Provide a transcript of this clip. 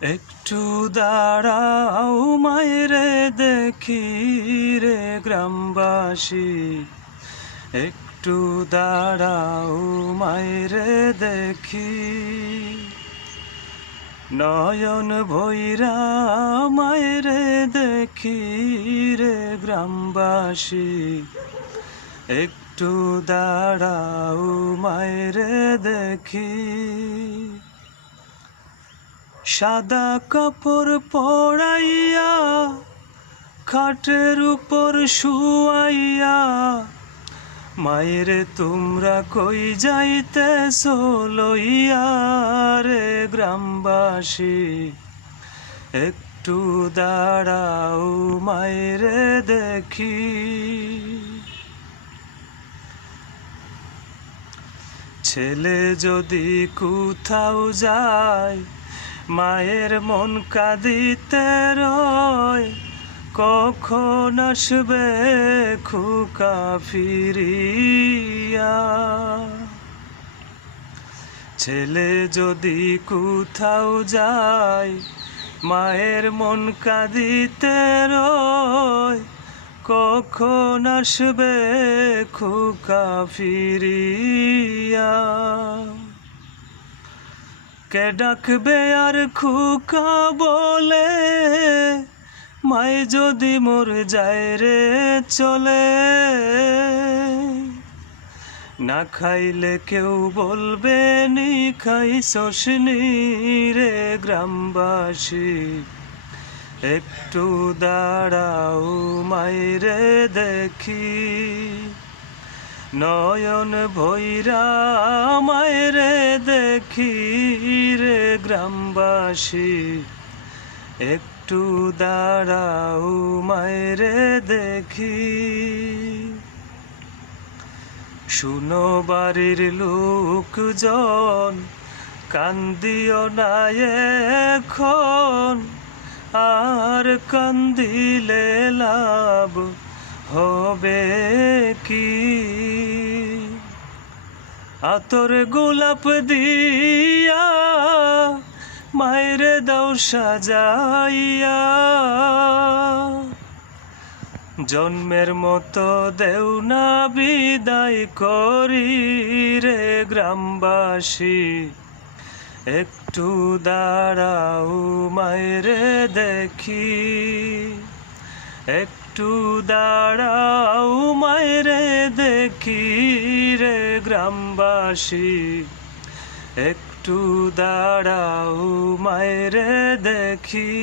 একটু দাঁড়াও মায়েরে দেখি রে গ্রামবাসী, একটু দাঁড়াও মায়েরে দেখি। নয়ন ভৈরা মায়েরে দেখি রে গ্রামবাসী, একটু দাঁড়াও মায়েরে দেখি। সাদা কাপড় পরাইয়া খাটের উপর শুয়াইয়া, মায়ের তোমরা কই যাইতেছ লইয়া রে গ্রামবাসী, একটু দাঁড়াও মায়েরে দেখি। ছেলে যদি কোথাও যায় মায়ের মন কাঁদিতে রয়, কখন আসবে খোকা ফিরিয়া। ছেলে যদি কোথাও যায় মায়ের মন কাঁদিতে রয়, কখন আসবে খোকা ফিরিয়া। কে ডাকবে আর খোকা বলে, মায়ে যদি মোর যায় রে চলে। না খাইলে কেউ বলবে নি খাইছস নি রে গ্রামবাসী, একটু দাঁড়াও মায়েরে দেখি। নয়ন ভৈরা মায়েরে দেখি রে গ্রামবাসী, একটু দাঁড়াও মায়েরে দেখি। শুনো বাড়ির লোকজন, কান্দিও না এখন, আর কান্দিলে লাভ হবে কি। আতর গোলাপ দিয়া মায়ের দাও সাজাইয়া, জন্মের মতো দেও না বিদায় করি রে গ্রামবাসী, একটু দাঁড়াও মায়েরে দেখি। একটু দাঁড়াও মায়েরে দেখি রে গ্রামবাসী, একটু দাঁড়াও মায়েরে দেখি।